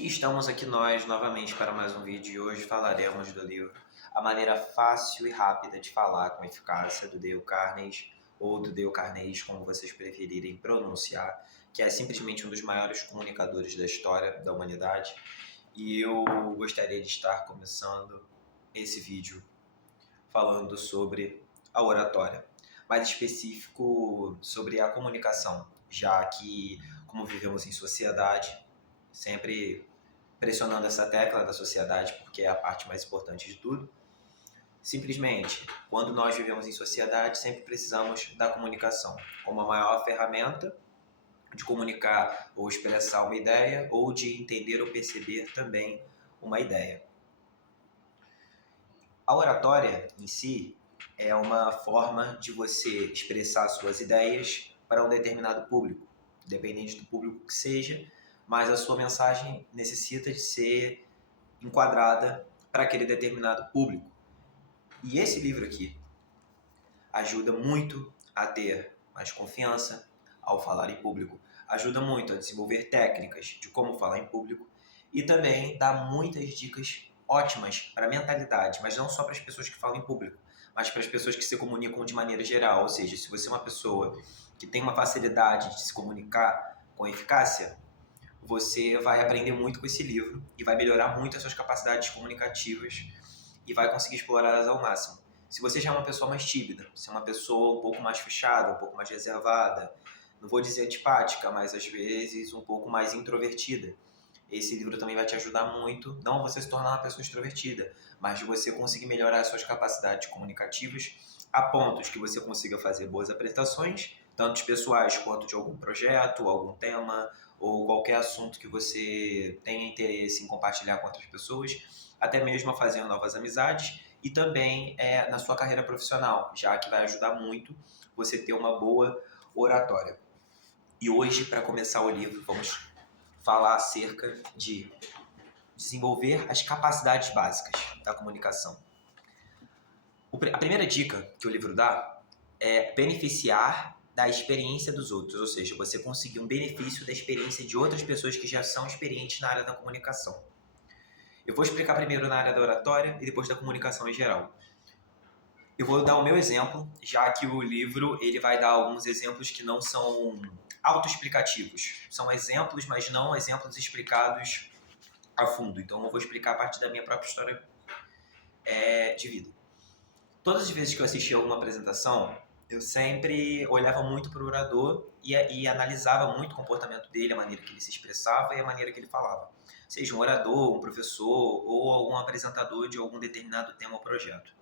E estamos aqui nós novamente para mais um vídeo e hoje falaremos do livro A Maneira Fácil e Rápida de Falar com Eficácia, do Dale Carnegie, ou do Dale Carnegie, como vocês preferirem pronunciar, que é simplesmente um dos maiores comunicadores da história da humanidade. E eu gostaria de estar começando esse vídeo falando sobre a oratória, mais específico sobre a comunicação, já que, como vivemos em sociedade, sempre pressionando essa tecla da sociedade, porque é a parte mais importante de tudo. Simplesmente, quando nós vivemos em sociedade, sempre precisamos da comunicação como a maior ferramenta de comunicar ou expressar uma ideia ou de entender ou perceber também uma ideia. A oratória em si é uma forma de você expressar suas ideias para um determinado público, independente do público que seja, mas a sua mensagem necessita de ser enquadrada para aquele determinado público. E esse livro aqui ajuda muito a ter mais confiança ao falar em público, ajuda muito a desenvolver técnicas de como falar em público e também dá muitas dicas ótimas para a mentalidade, mas não só para as pessoas que falam em público, mas para as pessoas que se comunicam de maneira geral. Ou seja, se você é uma pessoa que tem uma facilidade de se comunicar com eficácia, você vai aprender muito com esse livro e vai melhorar muito as suas capacidades comunicativas e vai conseguir explorá-las ao máximo. Se você já é uma pessoa mais tímida, se é uma pessoa um pouco mais fechada, um pouco mais reservada, não vou dizer antipática, mas às vezes um pouco mais introvertida, esse livro também vai te ajudar muito, não a você se tornar uma pessoa extrovertida, mas de você conseguir melhorar as suas capacidades comunicativas a pontos que você consiga fazer boas apresentações, tanto pessoais quanto de algum projeto, algum tema, ou qualquer assunto que você tenha interesse em compartilhar com outras pessoas, até mesmo a fazer novas amizades e também na sua carreira profissional, já que vai ajudar muito você ter uma boa oratória. E hoje, para começar o livro, vamos falar acerca de desenvolver as capacidades básicas da comunicação. A primeira dica que o livro dá é beneficiar da experiência dos outros, ou seja, você conseguir um benefício da experiência de outras pessoas que já são experientes na área da comunicação. Eu vou explicar primeiro na área da oratória e depois da comunicação em geral. Eu vou dar o meu exemplo, já que o livro ele vai dar alguns exemplos que não são autoexplicativos. São exemplos, mas não exemplos explicados a fundo. Então eu vou explicar a partir da minha própria história de vida. Todas as vezes que eu assistia alguma apresentação, eu sempre olhava muito para o orador e analisava muito o comportamento dele, a maneira que ele se expressava e a maneira que ele falava. Seja um orador, um professor ou algum apresentador de algum determinado tema ou projeto.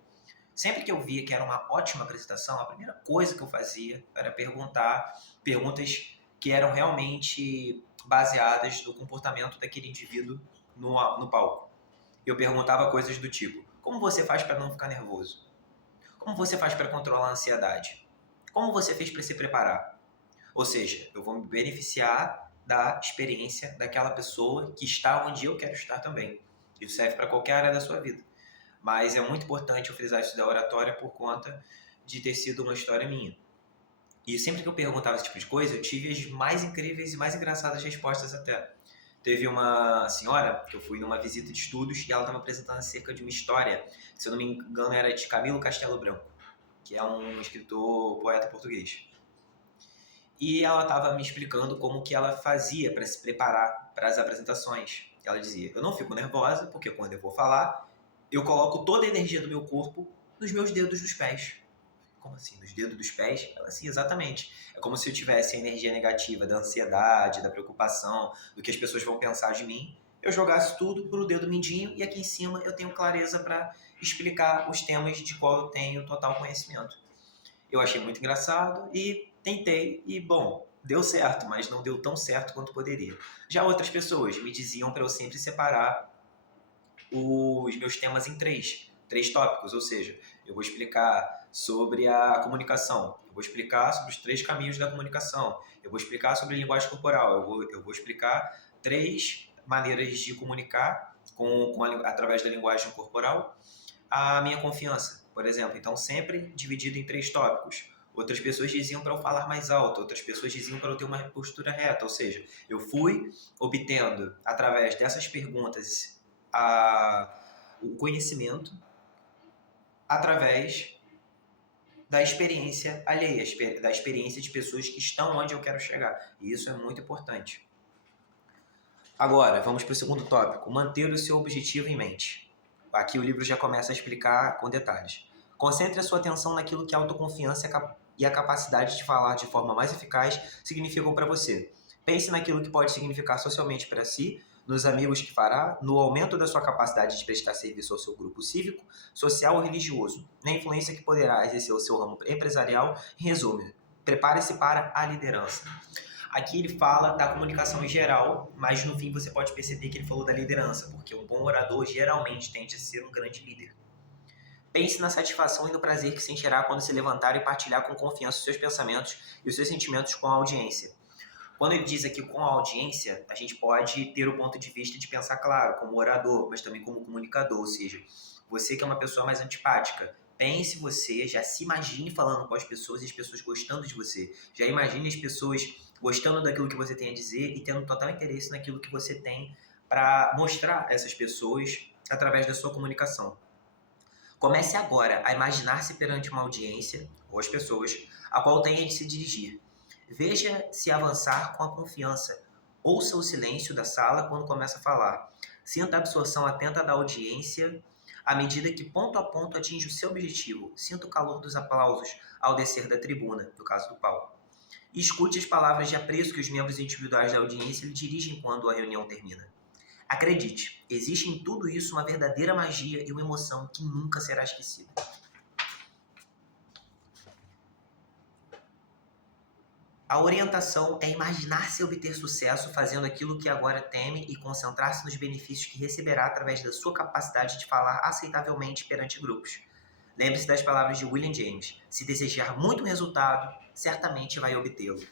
Sempre que eu via que era uma ótima apresentação, a primeira coisa que eu fazia era perguntar perguntas que eram realmente baseadas no comportamento daquele indivíduo no palco. Eu perguntava coisas do tipo: como você faz para não ficar nervoso? Como você faz para controlar a ansiedade? Como você fez para se preparar? Ou seja, eu vou me beneficiar da experiência daquela pessoa que está onde eu quero estar também. Isso serve para qualquer área da sua vida. Mas é muito importante eu frisar isso da oratória por conta de ter sido uma história minha. E sempre que eu perguntava esse tipo de coisa, eu tive as mais incríveis e mais engraçadas respostas até. Teve uma senhora que eu fui numa visita de estudos e ela estava apresentando acerca de uma história, se eu não me engano era de Camilo Castelo Branco, que é um escritor, poeta português. E ela estava me explicando como que ela fazia para se preparar para as apresentações. Ela dizia: eu não fico nervosa, porque quando eu vou falar, eu coloco toda a energia do meu corpo nos meus dedos dos pés. Como assim? Nos dedos dos pés? Ela, sim, exatamente. É como se eu tivesse a energia negativa da ansiedade, da preocupação, do que as pessoas vão pensar de mim. Eu jogasse tudo pro dedo mindinho e aqui em cima eu tenho clareza para explicar os temas de qual eu tenho total conhecimento. Eu achei muito engraçado e tentei e, bom, deu certo, mas não deu tão certo quanto poderia. Já outras pessoas me diziam para eu sempre separar os meus temas em três tópicos, ou seja, eu vou explicar sobre a comunicação, eu vou explicar sobre os 3 caminhos da comunicação, eu vou explicar sobre a linguagem corporal, eu vou explicar 3 maneiras de comunicar através da linguagem corporal a minha confiança, por exemplo. Então, sempre dividido em 3 tópicos. Outras pessoas diziam para eu falar mais alto, outras pessoas diziam para eu ter uma postura reta, ou seja, eu fui obtendo, através dessas perguntas, o conhecimento através da experiência alheia, da experiência de pessoas que estão onde eu quero chegar. E isso é muito importante. Agora, vamos para o segundo tópico, manter o seu objetivo em mente. Aqui o livro já começa a explicar com detalhes. Concentre a sua atenção naquilo que a autoconfiança e a capacidade de falar de forma mais eficaz significam para você. Pense naquilo que pode significar socialmente para si, nos amigos que fará, no aumento da sua capacidade de prestar serviço ao seu grupo cívico, social ou religioso, na influência que poderá exercer o seu ramo empresarial. Em resumo, prepare-se para a liderança. Aqui ele fala da comunicação em geral, mas no fim você pode perceber que ele falou da liderança, porque um bom orador geralmente tende a ser um grande líder. Pense na satisfação e no prazer que sentirá quando se levantar e partilhar com confiança os seus pensamentos e os seus sentimentos com a audiência. Quando ele diz aqui com a audiência, a gente pode ter o ponto de vista de pensar, claro, como orador, mas também como comunicador, ou seja, você que é uma pessoa mais antipática, pense você, já se imagine falando com as pessoas e as pessoas gostando de você. Já imagine as pessoas gostando daquilo que você tem a dizer e tendo total interesse naquilo que você tem para mostrar a essas pessoas através da sua comunicação. Comece agora a imaginar-se perante uma audiência, ou as pessoas, a qual tenha de se dirigir. Veja se avançar com a confiança. Ouça o silêncio da sala quando começa a falar. Sinta a absorção atenta da audiência à medida que ponto a ponto atinge o seu objetivo. Sinta o calor dos aplausos ao descer da tribuna, no caso do palco. E escute as palavras de apreço que os membros individuais da audiência lhe dirigem quando a reunião termina. Acredite, existe em tudo isso uma verdadeira magia e uma emoção que nunca será esquecida. A orientação é imaginar-se obter sucesso fazendo aquilo que agora teme e concentrar-se nos benefícios que receberá através da sua capacidade de falar aceitavelmente perante grupos. Lembre-se das palavras de William James: se desejar muito resultado, certamente vai obtê-lo.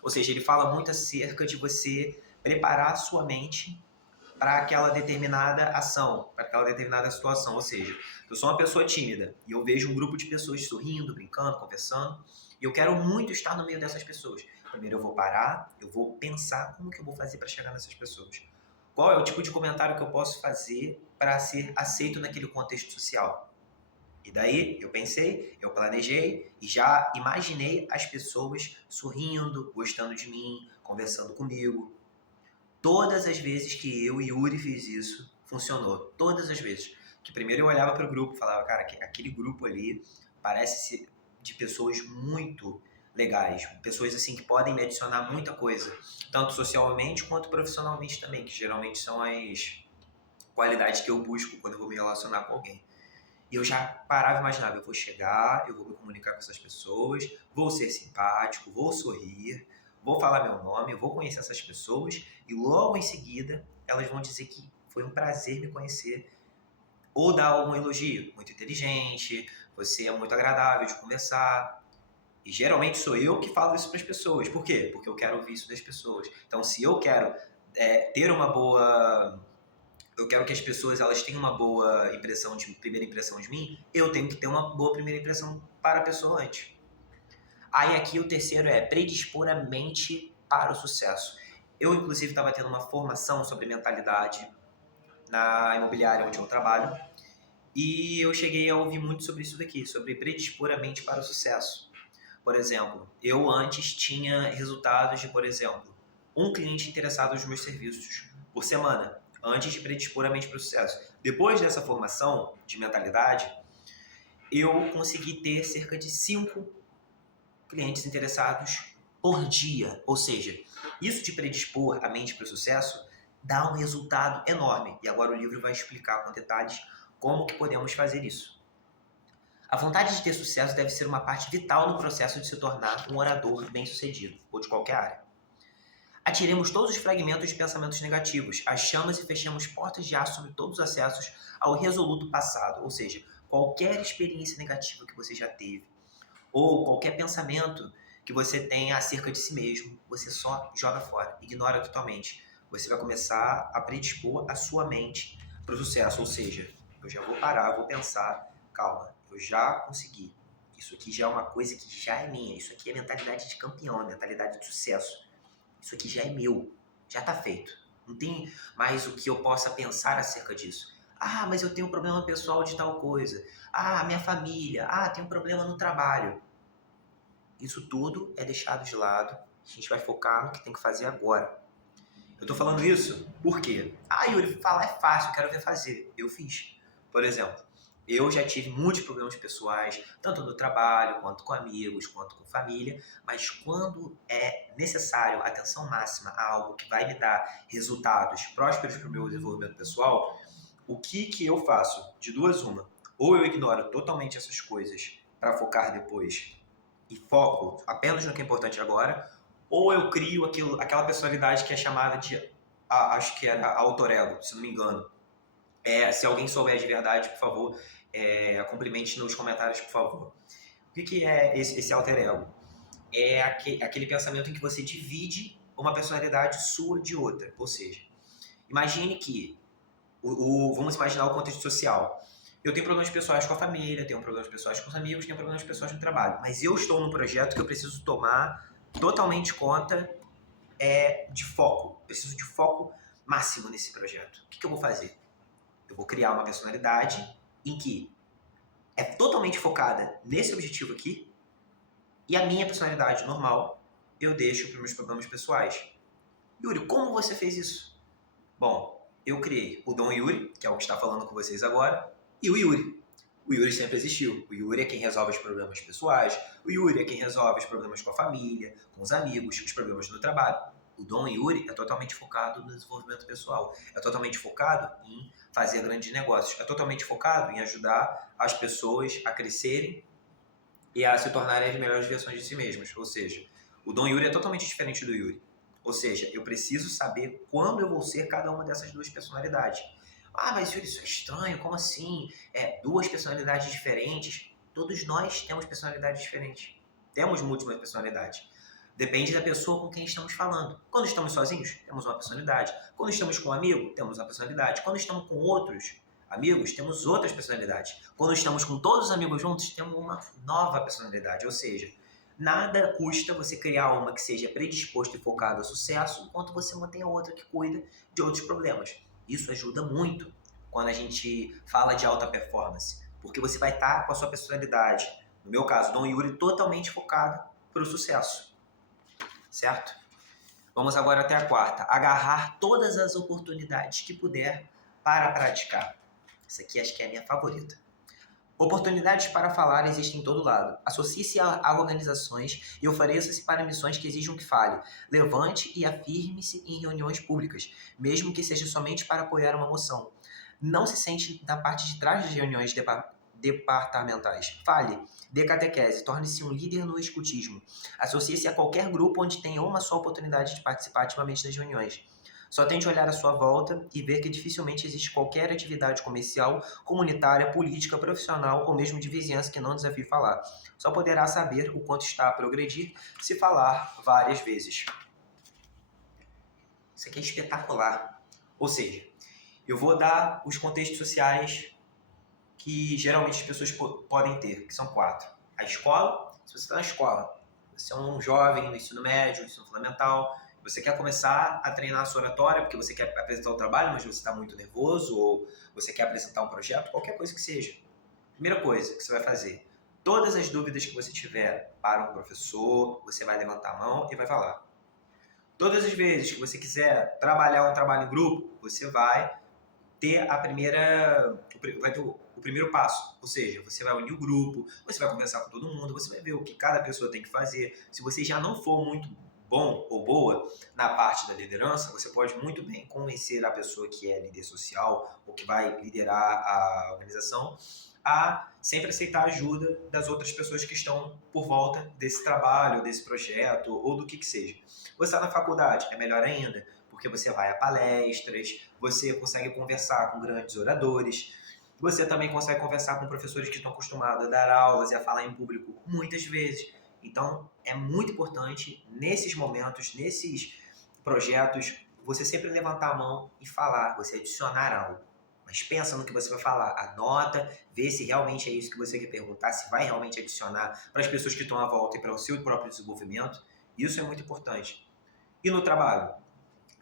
Ou seja, ele fala muito acerca de você preparar a sua mente para aquela determinada ação, para aquela determinada situação. Ou seja, eu sou uma pessoa tímida e eu vejo um grupo de pessoas sorrindo, brincando, conversando, e eu quero muito estar no meio dessas pessoas. Primeiro eu vou parar, eu vou pensar como que eu vou fazer para chegar nessas pessoas. Qual é o tipo de comentário que eu posso fazer para ser aceito naquele contexto social? E daí eu pensei, eu planejei e já imaginei as pessoas sorrindo, gostando de mim, conversando comigo. Todas as vezes que eu e Yuri fiz isso, funcionou. Todas as vezes. Que primeiro eu olhava para o grupo e falava, cara, aquele grupo ali parece ser de pessoas muito legais. Pessoas assim que podem me adicionar muita coisa. Tanto socialmente quanto profissionalmente também, que geralmente são as qualidades que eu busco quando eu vou me relacionar com alguém. E eu já parava e imaginava, eu vou chegar, eu vou me comunicar com essas pessoas, vou ser simpático, vou sorrir, vou falar meu nome, eu vou conhecer essas pessoas e logo em seguida elas vão dizer que foi um prazer me conhecer ou dar algum elogio, muito inteligente, você é muito agradável de conversar. E geralmente sou eu que falo isso para as pessoas. Por quê? Porque eu quero ouvir isso das pessoas. Então, se eu quero ter uma boa... Eu quero que as pessoas elas tenham uma boa primeira impressão de mim, eu tenho que ter uma boa primeira impressão para a pessoa antes. Aí aqui o terceiro é predispor a mente para o sucesso. Eu, inclusive, estava tendo uma formação sobre mentalidade na imobiliária onde eu trabalho e eu cheguei a ouvir muito sobre isso daqui, sobre predispor a mente para o sucesso. Por exemplo, eu antes tinha resultados de, por exemplo, um cliente interessado nos meus serviços por semana, antes de predispor a mente para o sucesso. Depois dessa formação de mentalidade, eu consegui ter cerca de 5 clientes interessados por dia. Ou seja, isso de predispor a mente para o sucesso dá um resultado enorme. E agora o livro vai explicar com detalhes como que podemos fazer isso. A vontade de ter sucesso deve ser uma parte vital no processo de se tornar um orador bem-sucedido, ou de qualquer área. Atiremos todos os fragmentos de pensamentos negativos, achamos e fechamos portas de aço sobre todos os acessos ao resoluto passado, ou seja, qualquer experiência negativa que você já teve, ou qualquer pensamento que você tenha acerca de si mesmo, você só joga fora, ignora totalmente. Você vai começar a predispor a sua mente para o sucesso, ou seja, eu já vou parar, vou pensar, calma, eu já consegui. Isso aqui já é uma coisa que já é minha. Isso aqui é mentalidade de campeão, mentalidade de sucesso. Isso aqui já é meu. Já está feito. Não tem mais o que eu possa pensar acerca disso. Ah, mas eu tenho um problema pessoal de tal coisa. Ah, minha família. Ah, tem um problema no trabalho. Isso tudo é deixado de lado. A gente vai focar no que tem que fazer agora. Eu tô falando isso por quê? Ah, Yuri, falar é fácil, eu quero ver fazer. Eu fiz. Por exemplo, eu já tive muitos problemas pessoais, tanto no trabalho, quanto com amigos, quanto com família, mas quando é necessário atenção máxima a algo que vai me dar resultados prósperos para o meu desenvolvimento pessoal, o que eu faço? De duas uma. Ou eu ignoro totalmente essas coisas para focar depois e foco apenas no que é importante agora, ou eu crio aquela personalidade que é chamada de, acho que era alter ego, se não me engano. Se alguém souber de verdade, por favor, complimente nos comentários, por favor. O que é esse alter ego? É aquele pensamento em que você divide uma personalidade sua de outra. Ou seja, imagine que, vamos imaginar o contexto social. Eu tenho problemas pessoais com a família, tenho problemas pessoais com os amigos, tenho problemas pessoais no trabalho. Mas eu estou num projeto que eu preciso tomar totalmente conta de foco. Preciso de foco máximo nesse projeto. O que eu vou fazer? Eu vou criar uma personalidade em que é totalmente focada nesse objetivo aqui, e a minha personalidade normal eu deixo para meus problemas pessoais. Yuri, como você fez isso? Bom, eu criei o Dom Yuri, que é o que está falando com vocês agora, e o Yuri. O Yuri sempre existiu. O Yuri é quem resolve os problemas pessoais, o Yuri é quem resolve os problemas com a família, com os amigos, os problemas no trabalho. O Dom Yuri é totalmente focado no desenvolvimento pessoal, é totalmente focado em fazer grandes negócios, é totalmente focado em ajudar as pessoas a crescerem e a se tornarem as melhores versões de si mesmas. Ou seja, o Dom Yuri é totalmente diferente do Yuri. Ou seja, eu preciso saber quando eu vou ser cada uma dessas duas personalidades. Ah, mas Yuri, isso é estranho, como assim? Duas personalidades diferentes? Todos nós temos personalidades diferentes. Temos múltiplas personalidades. Depende da pessoa com quem estamos falando. Quando estamos sozinhos, temos uma personalidade. Quando estamos com um amigo, temos uma personalidade. Quando estamos com outros amigos, temos outras personalidades. Quando estamos com todos os amigos juntos, temos uma nova personalidade. Ou seja, nada custa você criar uma que seja predisposta e focada ao sucesso, enquanto você mantém a outra que cuida de outros problemas. Isso ajuda muito quando a gente fala de alta performance, porque você vai estar com a sua personalidade, no meu caso, Dom Yuri, totalmente focado para o sucesso. Certo? Vamos agora até a quarta. Agarrar todas as oportunidades que puder para praticar. Essa aqui acho que é a minha favorita. Oportunidades para falar existem em todo lado. Associe-se a organizações e ofereça-se para missões que exijam que fale. Levante e afirme-se em reuniões públicas, mesmo que seja somente para apoiar uma moção. Não se sente na parte de trás das reuniões departamentais. Fale, dê catequese, torne-se um líder no escutismo. Associe-se a qualquer grupo onde tenha uma só oportunidade de participar ativamente das reuniões. Só tente olhar à sua volta e ver que dificilmente existe qualquer atividade comercial, comunitária, política, profissional ou mesmo de vizinhança que não desafie falar. Só poderá saber o quanto está a progredir se falar várias vezes. Isso aqui é espetacular. Ou seja, eu vou dar os contextos sociais que geralmente as pessoas podem ter, que são 4. A escola, se você está na escola, você é um jovem no ensino médio, no ensino fundamental, você quer começar a treinar a sua oratória porque você quer apresentar o trabalho, mas você está muito nervoso, ou você quer apresentar um projeto, qualquer coisa que seja. Primeira coisa que você vai fazer, todas as dúvidas que você tiver para um professor, você vai levantar a mão e vai falar. Todas as vezes que você quiser trabalhar um trabalho em grupo, você vai ter o primeiro passo, ou seja, você vai unir o grupo, você vai conversar com todo mundo, você vai ver o que cada pessoa tem que fazer. Se você já não for muito bom ou boa na parte da liderança, você pode muito bem convencer a pessoa que é líder social ou que vai liderar a organização a sempre aceitar a ajuda das outras pessoas que estão por volta desse trabalho, desse projeto ou do que seja. Você está na faculdade, é melhor ainda, porque você vai a palestras, você consegue conversar com grandes oradores, você também consegue conversar com professores que estão acostumados a dar aulas e a falar em público muitas vezes. Então, é muito importante, nesses momentos, nesses projetos, você sempre levantar a mão e falar, você adicionar algo. Mas pensa no que você vai falar, anota, vê se realmente é isso que você quer perguntar, se vai realmente adicionar para as pessoas que estão à volta e para o seu próprio desenvolvimento. Isso é muito importante. E no trabalho?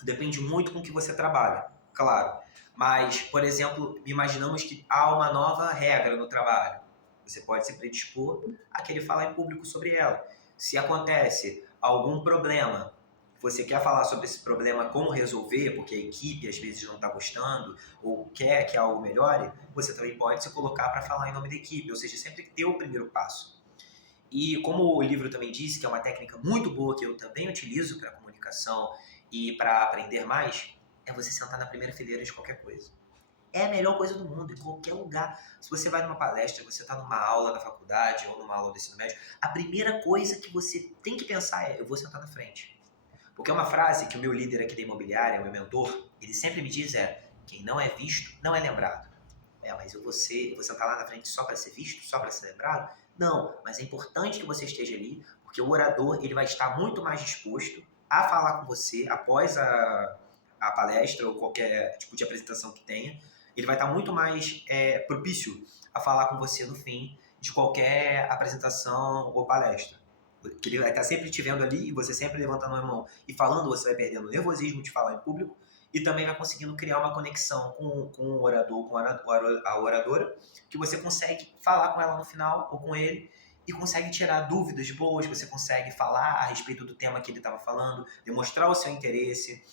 Depende muito com o que você trabalha, claro. Mas, por exemplo, imaginamos que há uma nova regra no trabalho. Você pode se predispor a querer falar em público sobre ela. Se acontece algum problema, você quer falar sobre esse problema, como resolver, porque a equipe às vezes não está gostando, ou quer que algo melhore, você também pode se colocar para falar em nome da equipe, ou seja, sempre ter o primeiro passo. E como o livro também disse, que é uma técnica muito boa que eu também utilizo para comunicação e para aprender mais, é você sentar na primeira fileira de qualquer coisa. É a melhor coisa do mundo, em qualquer lugar. Se você vai numa palestra, você está numa aula da faculdade ou numa aula do ensino médio, a primeira coisa que você tem que pensar é: eu vou sentar na frente. Porque é uma frase que o meu líder aqui da imobiliária, o meu mentor, ele sempre me diz quem não é visto, não é lembrado. Mas eu vou sentar lá na frente só para ser visto, só para ser lembrado? Não, mas é importante que você esteja ali, porque o orador ele vai estar muito mais disposto a falar com você após a palestra ou qualquer tipo de apresentação que tenha. Ele vai estar muito mais propício a falar com você no fim de qualquer apresentação ou palestra. Que ele vai estar sempre te vendo ali e você sempre levantando a mão e falando, você vai perdendo o nervosismo de falar em público e também vai conseguindo criar uma conexão com o orador, com a oradora, que você consegue falar com ela no final ou com ele e consegue tirar dúvidas boas, você consegue falar a respeito do tema que ele estava falando, demonstrar o seu interesse.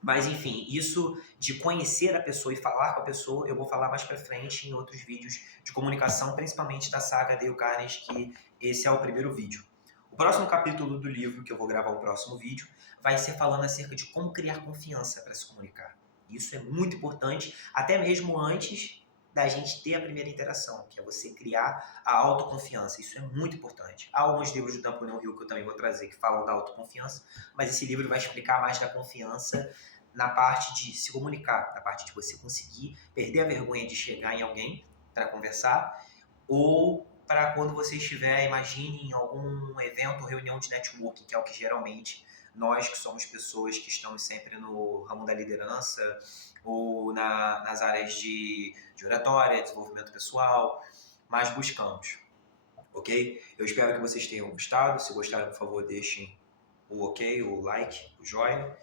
Mas enfim, isso de conhecer a pessoa e falar com a pessoa, eu vou falar mais pra frente em outros vídeos de comunicação, principalmente da saga Dale Carnegie, que esse é o primeiro vídeo. O próximo capítulo do livro, que eu vou gravar o próximo vídeo, vai ser falando acerca de como criar confiança para se comunicar. Isso é muito importante, até mesmo antes da gente ter a primeira interação, que é você criar a autoconfiança. Isso é muito importante. Há alguns livros do Napoleão Hill que eu também vou trazer que falam da autoconfiança, mas esse livro vai explicar mais da confiança na parte de se comunicar, na parte de você conseguir perder a vergonha de chegar em alguém para conversar, ou para quando você estiver, imagine, em algum evento ou reunião de networking, que é o que geralmente nós que somos pessoas que estamos sempre no ramo da liderança ou nas áreas de oratória, desenvolvimento pessoal, mais buscamos, ok? Eu espero que vocês tenham gostado. Se gostaram, por favor, deixem o ok, o like, o joinha.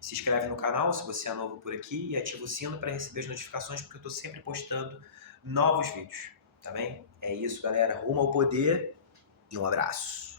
Se inscreve no canal se você é novo por aqui e ativa o sino para receber as notificações, porque eu estou sempre postando novos vídeos, tá bem? É isso, galera. Rumo ao poder e um abraço.